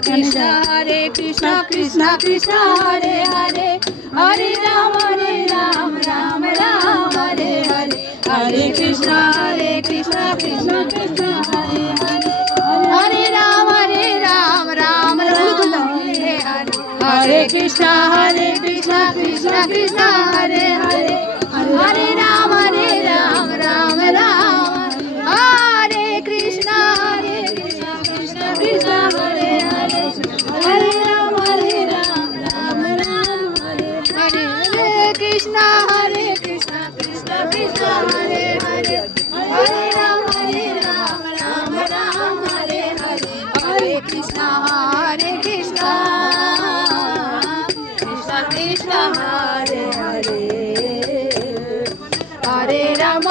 Krishna Krishna Krishna Hare Hare Hare Ram Ram Ram Hare Hare Hare Krishna Krishna Krishna Hare Hare Hare Ram Ram Ram Hare Hare Hare Krishna Krishna Krishna Hare Hare Hare Ram Ram Ram Hare Krishna Krishna Krishna Hare Hare Hare Ram Ram Ram Hare Hare Hare Krishna Krishna Krishna Hare Hare Hare Ram Ram Ram Hare Hare Hare Krishna Krishna Krishna Hare Hare Hare Ram